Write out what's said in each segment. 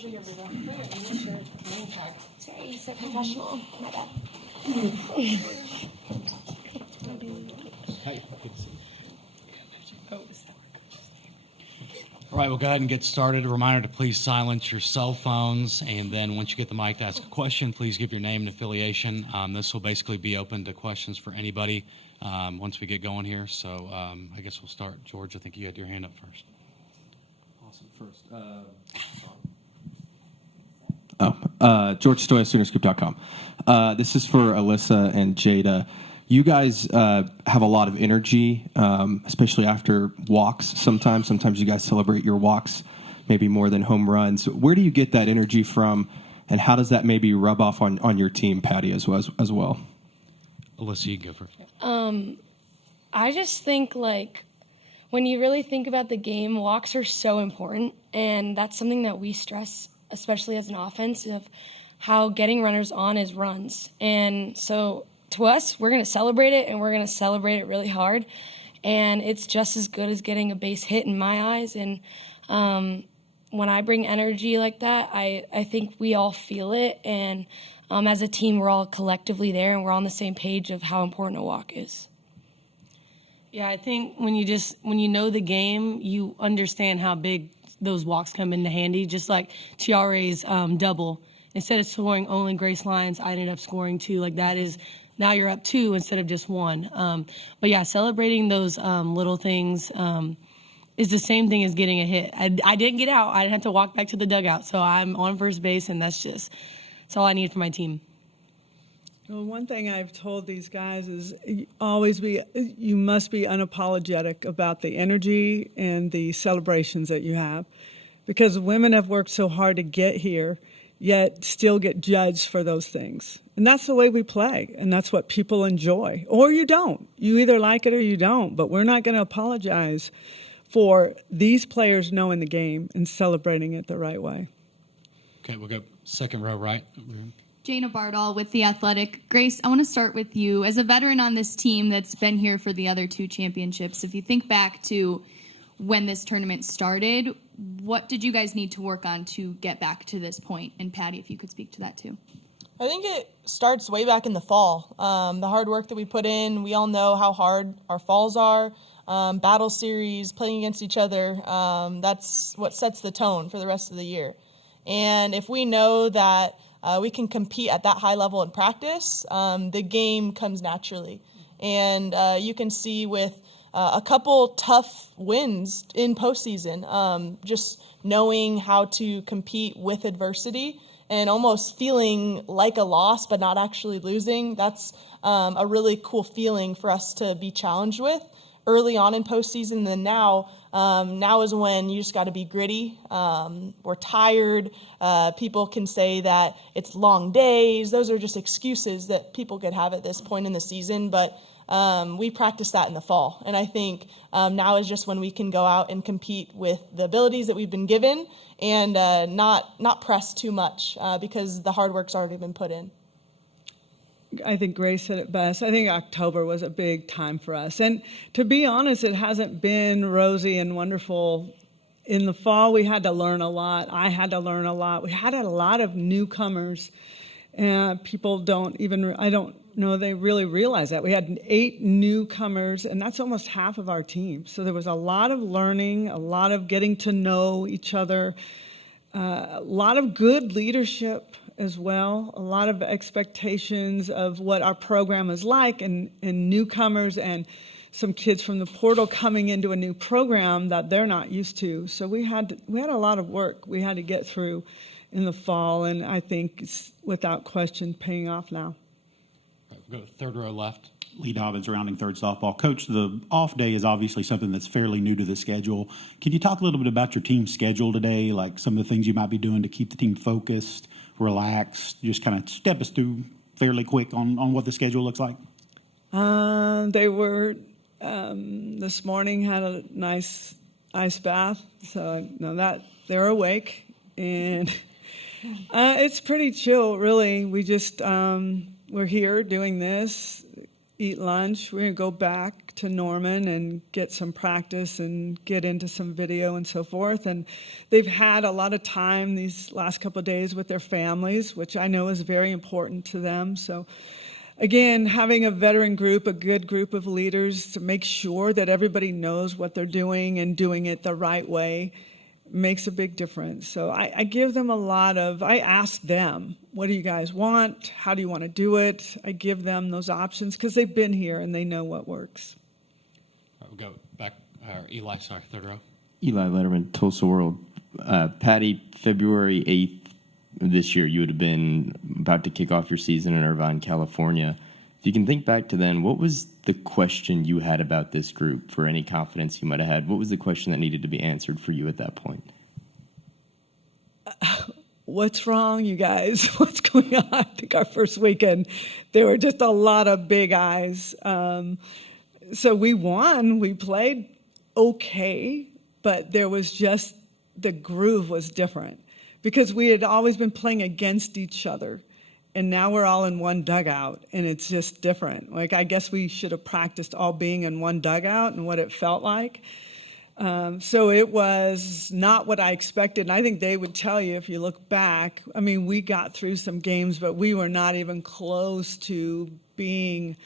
Sorry, you said professional. My bad. All right, we'll go ahead and get started. A reminder to please silence your cell phones, and then once you get the mic to ask a question, please give your name and affiliation. This will basically be open to questions for anybody once we get going here. So I guess we'll start. George, I think you had your hand up first. Awesome. George Stoya, Soonerscoop.com. This is for Alyssa and Jada. You guys have a lot of energy, especially after walks sometimes. Sometimes you guys celebrate your walks maybe more than home runs. Where do you get that energy from, and how does that maybe rub off on your team, Patty, as well? Alyssa, you can go first. I just think, when you really think about the game, walks are so important, and that's something that we stress, especially as an offense, of how getting runners on is runs. And so to us, we're going to celebrate it, and we're going to celebrate it really hard. And it's just as good as getting a base hit in my eyes. And when I bring energy like that, I think we all feel it. And as a team, we're all collectively there, and we're on the same page of how important a walk is. Yeah, I think when you know the game, you understand how big those walks come into handy. Just like Chiare's double. Instead of scoring only Grace lines, I ended up scoring 2. That is... Now you're up 2 instead of just 1. But yeah, celebrating those little things is the same thing as getting a hit. I didn't get out. I didn't have to walk back to the dugout. So I'm on first base, and that's all I need for my team. Well, one thing I've told these guys is you must be unapologetic about the energy and the celebrations that you have, because women have worked so hard to get here, yet still get judged for those things. And that's the way we play, and that's what people enjoy. Or you don't. You either like it or you don't, but we're not going to apologize for these players knowing the game and celebrating it the right way. Okay, we'll go second row right. Jana Bardall with The Athletic. Grace, I want to start with you. As a veteran on this team that's been here for the other 2 championships, if you think back to when this tournament started, what did you guys need to work on to get back to this point? And Patty, if you could speak to that too. I think it starts way back in the fall. The hard work that we put in, we all know how hard our falls are. Battle series, playing against each other, that's what sets the tone for the rest of the year. And if we know that we can compete at that high level in practice, the game comes naturally. And you can see with a couple tough wins in postseason, just knowing how to compete with adversity and almost feeling like a loss but not actually losing. That's a really cool feeling for us to be challenged with early on in postseason. And then now is when you just got to be gritty. We're tired. People can say that it's long days. Those are just excuses that people could have at this point in the season. But we practiced that in the fall. And I think now is just when we can go out and compete with the abilities that we've been given and not press too much because the hard work's already been put in. I think Grace said it best. I think October was a big time for us. And to be honest, it hasn't been rosy and wonderful. In the fall, we had to learn a lot. I had to learn a lot. We had a lot of newcomers. People I don't know they really realize that. We had 8 newcomers, and that's almost half of our team. So there was a lot of learning, a lot of getting to know each other, a lot of good leadership as well, a lot of expectations of what our program is like, and newcomers and some kids from the portal coming into a new program that they're not used to. So we had a lot of work we had to get through in the fall, and I think it's without question paying off now. We'll go third row left. Lee Dobbins, rounding third softball. Coach, the off day is obviously something that's fairly new to the schedule. Can you talk a little bit about your team's schedule today, like some of the things you might be doing to keep the team focused, relaxed? Just kind of step us through fairly quick on what the schedule looks like. They were, this morning had a nice ice bath, so I know that they're awake. And it's pretty chill, really. We just, we're here doing this. eat lunch. We're going to go back to Norman and get some practice and get into some video and so forth. And they've had a lot of time these last couple of days with their families, which I know is very important to them. So again, having a veteran group, a good group of leaders to make sure that everybody knows what they're doing and doing it the right way makes a big difference. So I give them I ask them, what do you guys want? How do you want to do it? I give them those options because they've been here and they know what works. We'll go back. Eli, sorry, third row. Eli Letterman, Tulsa World. Patty, February 8th of this year, you would have been about to kick off your season in Irvine, California. If you can think back to then, what was the question you had about this group for any confidence you might have had? What was the question that needed to be answered for you at that point? What's wrong, you guys? What's going on? I think our first weekend, there were just a lot of big eyes. So we won. We played okay, but there was just, the groove was different because we had always been playing against each other. And now we're all in one dugout, and it's just different. Like, I guess we should have practiced all being in one dugout and what it felt like. So it was not what I expected. And I think they would tell you if you look back, I mean, we got through some games, but we were not even close to being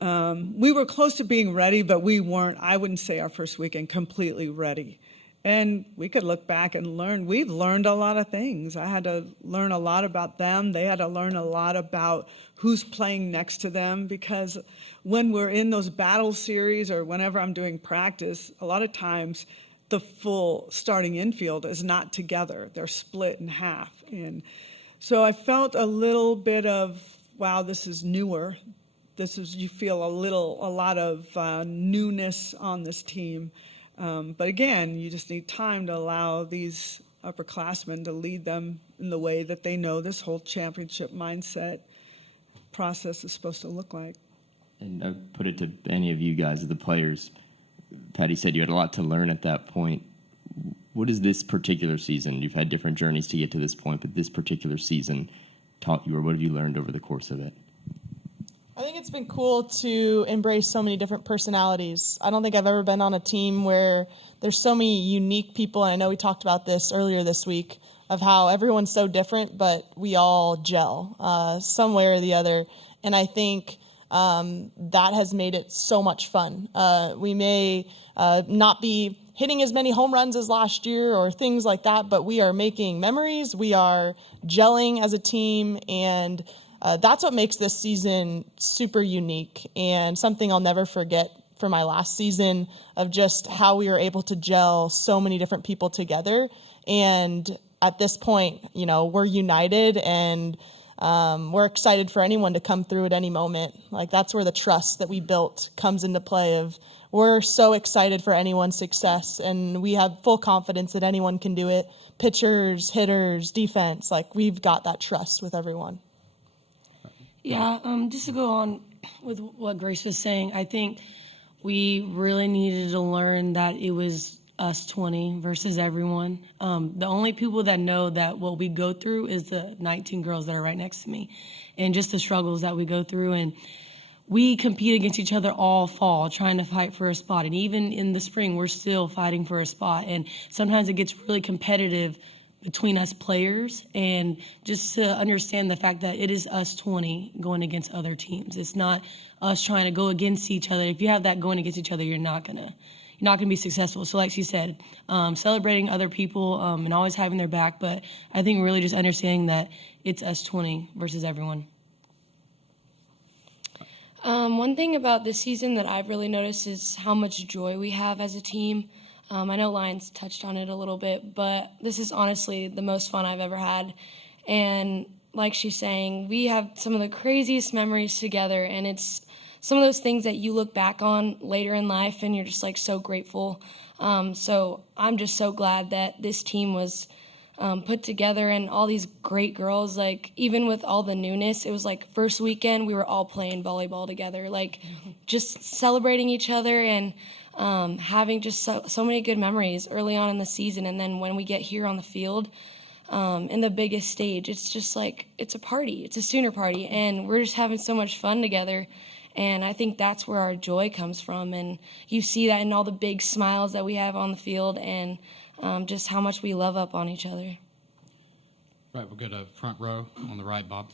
we were close to being ready, but we weren't, I wouldn't say our first weekend, completely ready. And we could look back and learn. We've learned a lot of things. I had to learn a lot about them. They had to learn a lot about who's playing next to them, because when we're in those battle series or whenever I'm doing practice, a lot of times the full starting infield is not together. They're split in half. And so I felt a little bit of, wow, this is newer. You feel a lot of newness on this team. But again, you just need time to allow these upperclassmen to lead them in the way that they know this whole championship mindset process is supposed to look like. And I put it to any of you guys, the players. Patty said you had a lot to learn at that point. What is this particular season? You've had different journeys to get to this point, but this particular season taught you, or what have you learned over the course of it? I think it's been cool to embrace so many different personalities. I don't think I've ever been on a team where there's so many unique people, and I know we talked about this earlier this week, of how everyone's so different, but we all gel some way or the other. And I think that has made it so much fun. We may not be hitting as many home runs as last year or things like that, but we are making memories. We are gelling as a team, and that's what makes this season super unique and something I'll never forget for my last season, of just how we were able to gel so many different people together. And at this point, you know, we're united, and we're excited for anyone to come through at any moment. Like, that's where the trust that we built comes into play, of we're so excited for anyone's success, and we have full confidence that anyone can do it. Pitchers, hitters, defense, like, we've got that trust with everyone. Yeah, just to go on with what Grace was saying, I think we really needed to learn that it was us 20 versus everyone. The only people that know that what we go through is the 19 girls that are right next to me, and just the struggles that we go through. And we compete against each other all fall, trying to fight for a spot. And even in the spring, we're still fighting for a spot. And sometimes it gets really competitive between us players, and just to understand the fact that it is us 20 going against other teams. It's not us trying to go against each other. If you have that going against each other, you're not gonna be successful. So like she said, celebrating other people and always having their back, but I think really just understanding that it's us 20 versus everyone. One thing about this season that I've really noticed is how much joy we have as a team. I know Lions touched on it a little bit, but this is honestly the most fun I've ever had. And like she's saying, we have some of the craziest memories together, and it's some of those things that you look back on later in life and you're just like so grateful. So I'm just so glad that this team was put together, and all these great girls, like even with all the newness, it was like first weekend we were all playing volleyball together, like just celebrating each other and having just so many good memories early on in the season. And then when we get here on the field in the biggest stage, it's just like, it's a party. It's a Sooner party. And we're just having so much fun together. And I think that's where our joy comes from. And you see that in all the big smiles that we have on the field and just how much we love up on each other. Right, we'll go to front row on the right, Bob.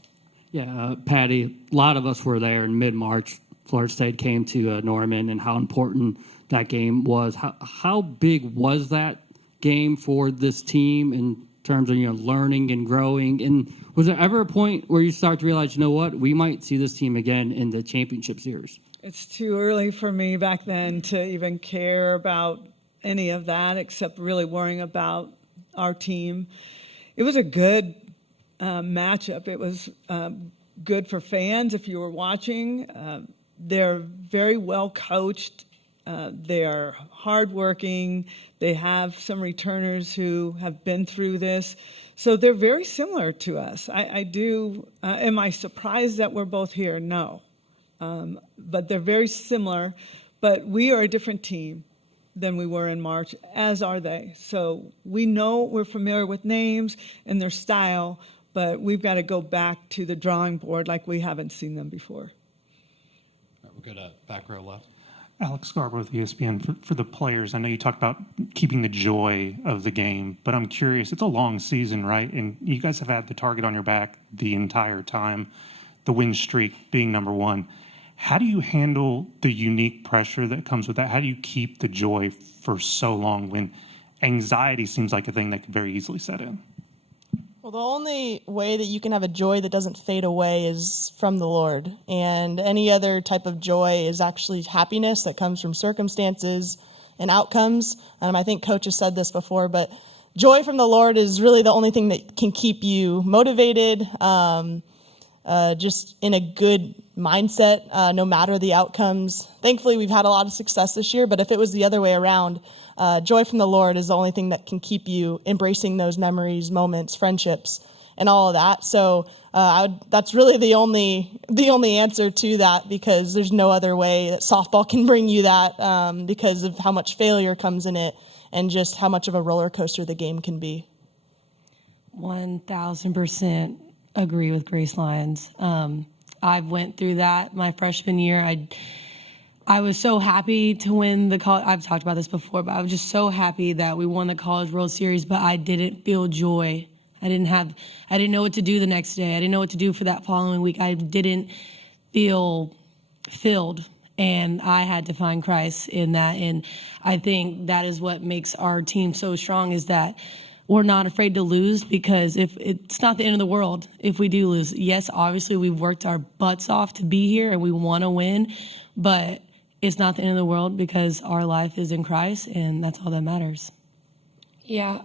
Yeah, Patty, a lot of us were there in mid-March. Florida State came to Norman, and how important that game was. How big was that game for this team in terms of learning and growing? And was there ever a point where you start to realize, you know what, we might see this team again in the championship series? It's too early for me back then to even care about any of that except really worrying about our team. It was a good matchup. It was good for fans if you were watching. They're very well coached. They're hardworking. They have some returners who have been through this. So they're very similar to us. I do. Am I surprised that we're both here? No. But they're very similar. But we are a different team than we were in March, as are they. So we know we're familiar with names and their style, but we've got to go back to the drawing board like we haven't seen them before. We'll go to back row left. Alex Scarborough with ESPN. For the players, I know you talked about keeping the joy of the game, but I'm curious, it's a long season, right? And you guys have had the target on your back the entire time, the win streak being number one. How do you handle the unique pressure that comes with that? How do you keep the joy for so long when anxiety seems like a thing that could very easily set in? Well, the only way that you can have a joy that doesn't fade away is from the Lord. And any other type of joy is actually happiness that comes from circumstances and outcomes. I think Coach has said this before, but joy from the Lord is really the only thing that can keep you motivated, just in a good mindset, no matter the outcomes. Thankfully, we've had a lot of success this year, but if it was the other way around, joy from the Lord is the only thing that can keep you embracing those memories, moments, friendships, and all of that. So that's really the only answer to that, because there's no other way that softball can bring you that, because of how much failure comes in it and just how much of a roller coaster the game can be. 1,000% agree with Grace Lyons. I went through that my freshman year. I was so happy to win the college. I've talked about this before, but I was just so happy that we won the College World Series, but I didn't feel joy. I didn't know what to do the next day. I didn't know what to do for that following week. I didn't feel filled, and I had to find Christ in that. And I think that is what makes our team so strong, is that we're not afraid to lose, because if it's not the end of the world if we do lose. Yes, obviously we've worked our butts off to be here and we want to win, but it's not the end of the world because our life is in Christ, and that's all that matters. Yeah,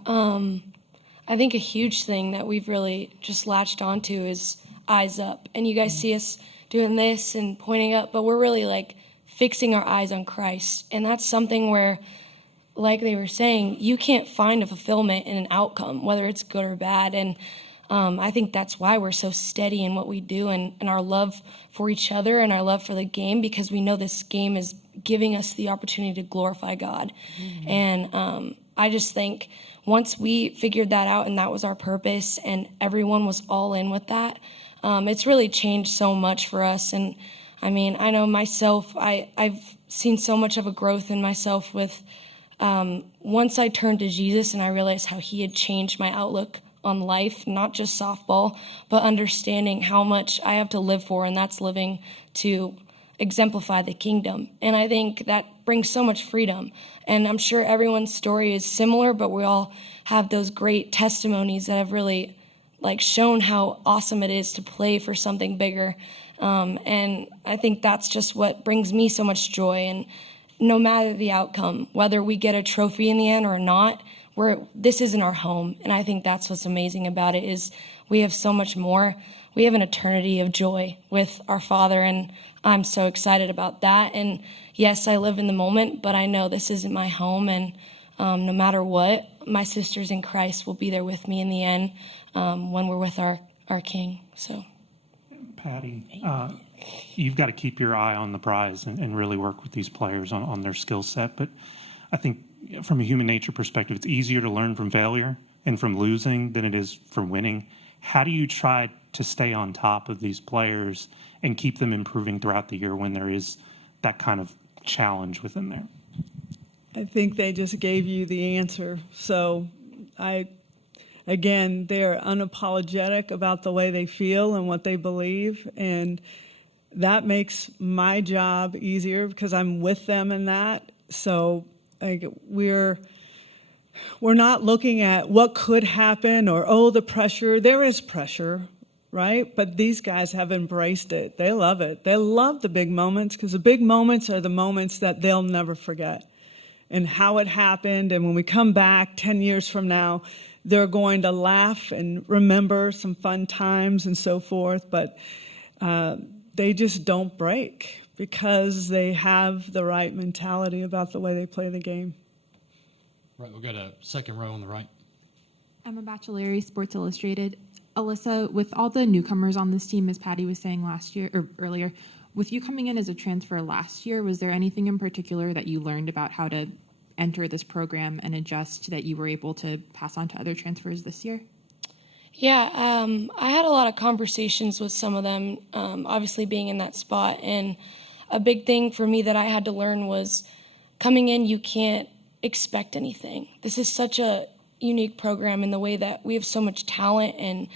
I think a huge thing that we've really just latched onto is eyes up. And you guys see us doing this and pointing up, but we're really like fixing our eyes on Christ. And that's something where, like they were saying, you can't find a fulfillment in an outcome, whether it's good or bad. And I think that's why we're so steady in what we do, and our love for each other and our love for the game, because we know this game is giving us the opportunity to glorify God. Mm-hmm. And I just think once we figured that out and that was our purpose and everyone was all in with that, it's really changed so much for us. And I mean, I know myself, I've seen so much of a growth in myself with once I turned to Jesus and I realized how he had changed my outlook on life, not just softball, but understanding how much I have to live for, and that's living to exemplify the kingdom. And I think that brings so much freedom. And I'm sure everyone's story is similar, but we all have those great testimonies that have really shown how awesome it is to play for something bigger. And I think that's just what brings me so much joy. And no matter the outcome, whether we get a trophy in the end or not, this isn't our home. And I think that's what's amazing about it, is we have so much more. We have an eternity of joy with our Father, and I'm so excited about that. And yes, I live in the moment, but I know this isn't my home, and no matter what, my sisters in Christ will be there with me in the end when we're with our King. So, Patty, you've got to keep your eye on the prize and really work with these players on their skill set. But I think from a human nature perspective, it's easier to learn from failure and from losing than it is from winning. How do you try to stay on top of these players and keep them improving throughout the year when there is that kind of challenge within there? I think they just gave you the answer. So again, they're unapologetic about the way they feel and what they believe. And that makes my job easier because I'm with them in that. So we're not looking at what could happen or, oh, the pressure. There is pressure, right? But these guys have embraced it. They love it. They love the big moments because the big moments are the moments that they'll never forget. And how it happened, and when we come back 10 years from now, they're going to laugh and remember some fun times and so forth, but they just don't break because they have the right mentality about the way they play the game. Right, we'll go to second row on the right. Emma Bachelari, Sports Illustrated. Alyssa, with all the newcomers on this team, as Patty was saying earlier, with you coming in as a transfer last year, was there anything in particular that you learned about how to enter this program and adjust that you were able to pass on to other transfers this year? Yeah, I had a lot of conversations with some of them, obviously being in that spot. And a big thing for me that I had to learn was coming in, you can't expect anything. This is such a unique program in the way that we have so much talent, and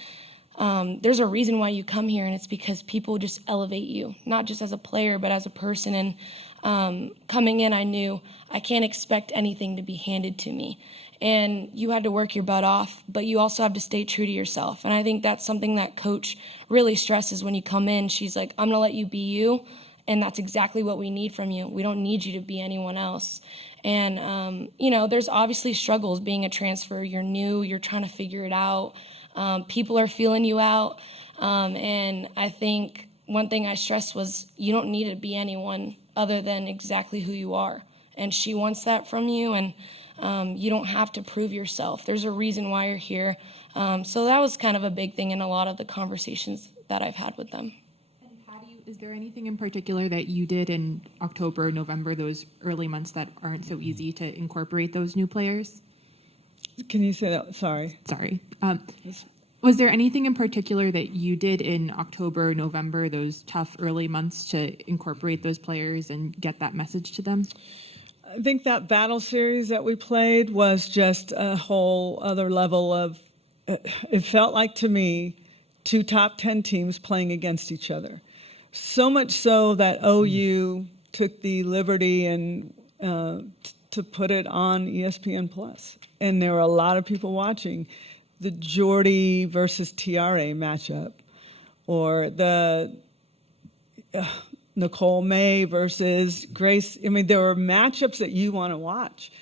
there's a reason why you come here, and it's because people just elevate you, not just as a player, but as a person. And coming in, I knew I can't expect anything to be handed to me. And you had to work your butt off, but you also have to stay true to yourself. And I think that's something that Coach really stresses when you come in. She's like, I'm going to let you be you, and that's exactly what we need from you. We don't need you to be anyone else. And, there's obviously struggles being a transfer. You're new. You're trying to figure it out. People are feeling you out. And I think one thing I stressed was you don't need to be anyone other than exactly who you are. And she wants that from you, and you don't have to prove yourself. There's a reason why you're here. So that was kind of a big thing in a lot of the conversations that I've had with them. And Patty, is there anything in particular that you did in October, November, those early months that aren't so easy to incorporate those new players? Can you say that? Sorry. Was there anything in particular that you did in October, November, those tough early months to incorporate those players and get that message to them? I think that battle series that we played was just a whole other level of, it felt like to me, 2 top 10 teams playing against each other. So much so that OU took the liberty and to put it on ESPN Plus. And there were a lot of people watching the Jordy versus TRA matchup, or the Nicole May versus Grace. I mean, there were matchups that you want to watch.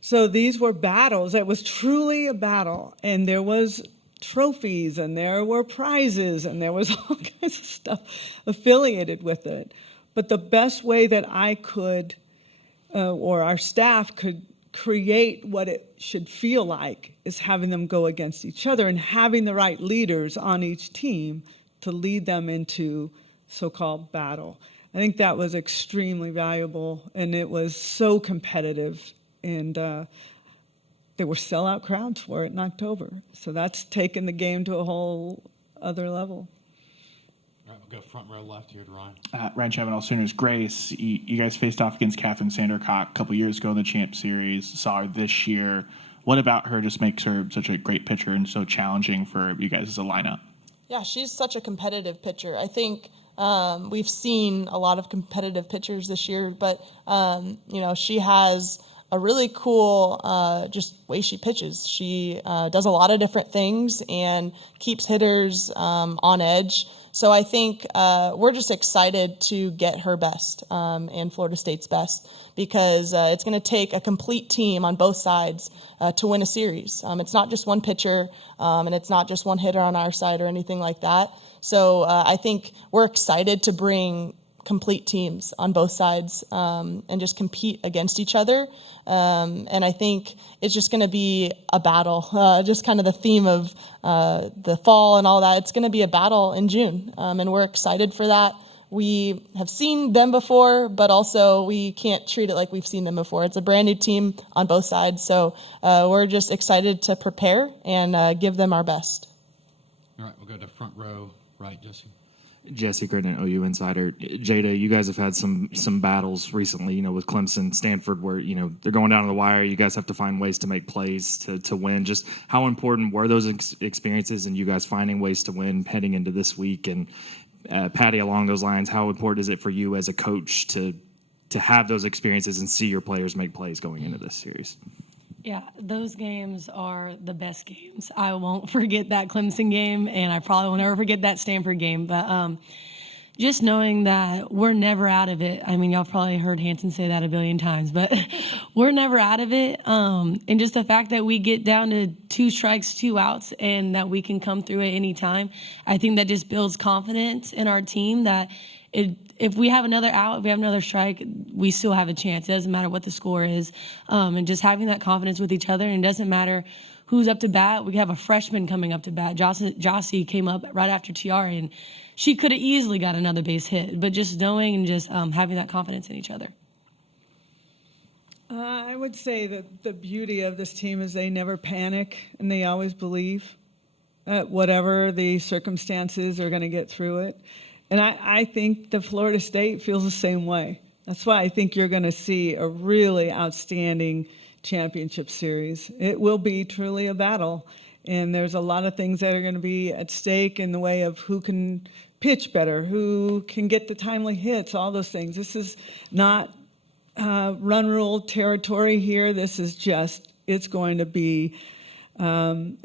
So these were battles. It was truly a battle. And there was trophies, and there were prizes, and there was all kinds of stuff affiliated with it. But the best way that I could, or our staff could, create what it should feel like is having them go against each other and having the right leaders on each team to lead them into so-called battle. I think that was extremely valuable, and it was so competitive, and there were sellout crowds for it in October. So that's taken the game to a whole other level. All right, we'll go front row left here to Ryan. Ryan Chavanel, Sooners. Grace, you guys faced off against Catherine Sandercock a couple years ago in the Champ Series. Saw her this year. What about her just makes her such a great pitcher and so challenging for you guys as a lineup? Yeah, she's such a competitive pitcher. I think we've seen a lot of competitive pitchers this year, but, she has a really cool just way she pitches. She does a lot of different things and keeps hitters on edge. So I think we're just excited to get her best and Florida State's best, because it's going to take a complete team on both sides to win a series. It's not just one pitcher, and it's not just one hitter on our side or anything like that. So I think we're excited to bring complete teams on both sides and just compete against each other. And I think it's just going to be a battle, just kind of the theme of the fall and all that. It's going to be a battle in June, and we're excited for that. We have seen them before, but also we can't treat it like we've seen them before. It's a brand new team on both sides, so we're just excited to prepare and give them our best. All right, we'll go to front row, right, Jesse. Jesse Gritton, OU Insider. Jada, you guys have had some battles recently, with Clemson, Stanford, where, they're going down to the wire. You guys have to find ways to make plays to win. Just how important were those experiences and you guys finding ways to win heading into this week? And Patty, along those lines, how important is it for you as a coach to have those experiences and see your players make plays going into this series? Yeah, those games are the best games. I won't forget that Clemson game, and I probably will never forget that Stanford game. But just knowing that we're never out of it. I mean, y'all probably heard Hanson say that a billion times, but we're never out of it. And just the fact that we get down to 2 strikes, 2 outs, and that we can come through at any time, I think that just builds confidence in our team that if we have another out, if we have another strike, we still have a chance. It doesn't matter what the score is. And just having that confidence with each other, and it doesn't matter who's up to bat. We have a freshman coming up to bat. Jossie came up right after Tiari, and she could have easily got another base hit. But just knowing and just having that confidence in each other. I would say that the beauty of this team is they never panic, and they always believe that whatever the circumstances, are going to get through it. And I think the Florida State feels the same way. That's why I think you're going to see a really outstanding championship series. It will be truly a battle, and there's a lot of things that are going to be at stake in the way of who can pitch better, who can get the timely hits, all those things. This is not run rule territory here. This is just, it's going to be fun.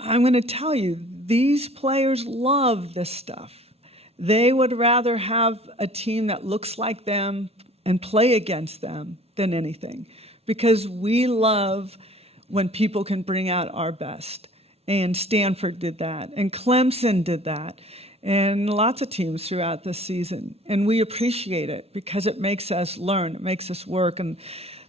I'm going to tell you, these players love this stuff. They would rather have a team that looks like them and play against them than anything, because we love when people can bring out our best. And Stanford did that, and Clemson did that, and lots of teams throughout the season. And we appreciate it because it makes us learn, it makes us work. And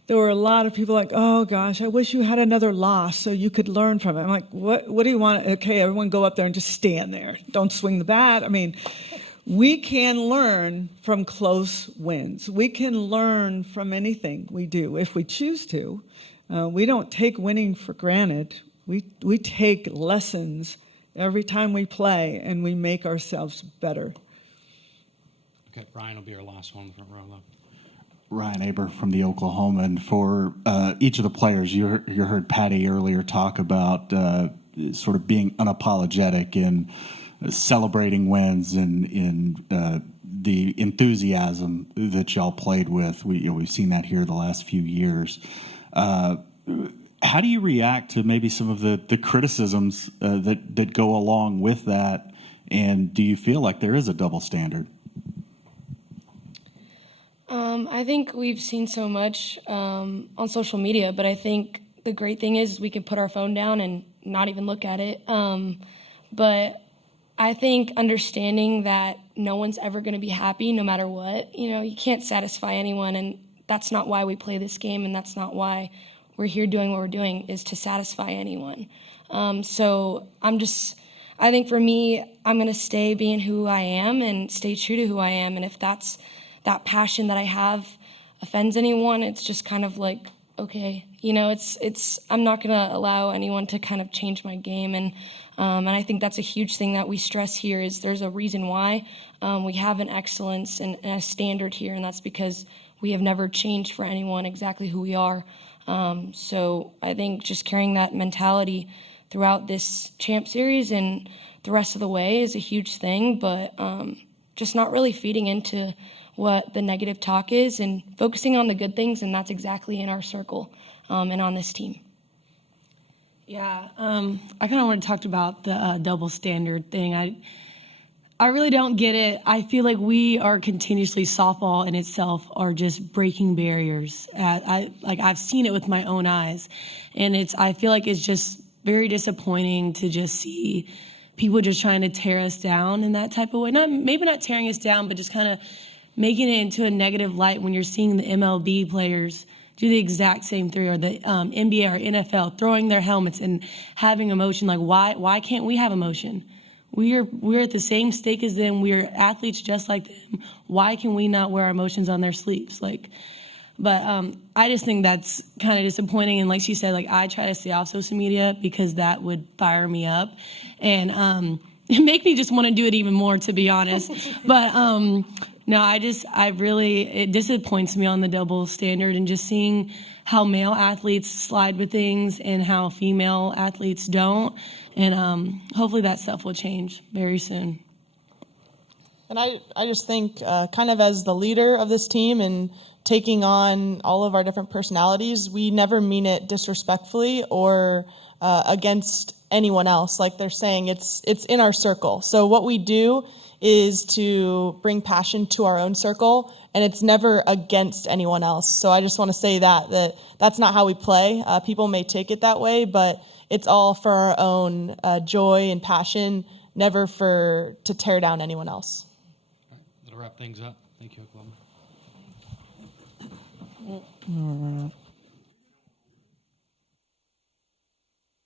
there were a lot of people like, oh gosh, I wish you had another loss so you could learn from it. I'm like, what do you want? Okay, everyone go up there and just stand there. Don't swing the bat. I mean, we can learn from close wins. We can learn from anything we do if we choose to. We don't take winning for granted. We take lessons every time we play, and we make ourselves better. Okay, Ryan will be our last one in the front row. Ryan Aber from the Oklahoman. For each of the players, you heard Patty earlier talk about sort of being unapologetic and celebrating wins and in the enthusiasm that y'all played with. We've seen that here the last few years. How do you react to maybe some of the criticisms that go along with that? And do you feel like there is a double standard? I think we've seen so much on social media, but I think the great thing is we can put our phone down and not even look at it. But I think understanding that no one's ever going to be happy no matter what, you can't satisfy anyone, and that's not why we play this game, and that's not why we're here doing what we're doing, is to satisfy anyone. So I think for me, I'm going to stay being who I am and stay true to who I am, and if that passion that I have offends anyone, it's just kind of like, okay, I'm not going to allow anyone to kind of change my game, and I think that's a huge thing that we stress here is there's a reason why we have an excellence and a standard here, and that's because we have never changed for anyone exactly who we are. So I think just carrying that mentality throughout this champ series and the rest of the way is a huge thing, but just not really feeding into what the negative talk is and focusing on the good things, and that's exactly in our circle and on this team. Yeah, I kind of want to talk about the double standard thing. I really don't get it. I feel like we are continuously, softball in itself are just breaking barriers. I've seen it with my own eyes, and I feel like it's just very disappointing to just see people just trying to tear us down in that type of way. Maybe not tearing us down, but just kind of making it into a negative light when you're seeing the MLB players do the exact same thing, or the NBA or NFL throwing their helmets and having emotion. Like, why can't we have emotion? We're at the same stake as them. We're athletes just like them. Why can we not wear our emotions on their sleeves? Like, But I just think that's kind of disappointing. And like she said, like I try to stay off social media because that would fire me up and make me just want to do it even more, to be honest. But no, it disappoints me on the double standard and just seeing how male athletes slide with things and how female athletes don't. And hopefully that stuff will change very soon. And I just think kind of as the leader of this team and taking on all of our different personalities, we never mean it disrespectfully or against anyone else. Like they're saying, it's in our circle. So what we do is to bring passion to our own circle, and it's never against anyone else. So I just want to say that's not how we play. People may take it that way, but it's all for our own joy and passion, never to tear down anyone else. That'll wrap things up. Thank you, Oklahoma. All right.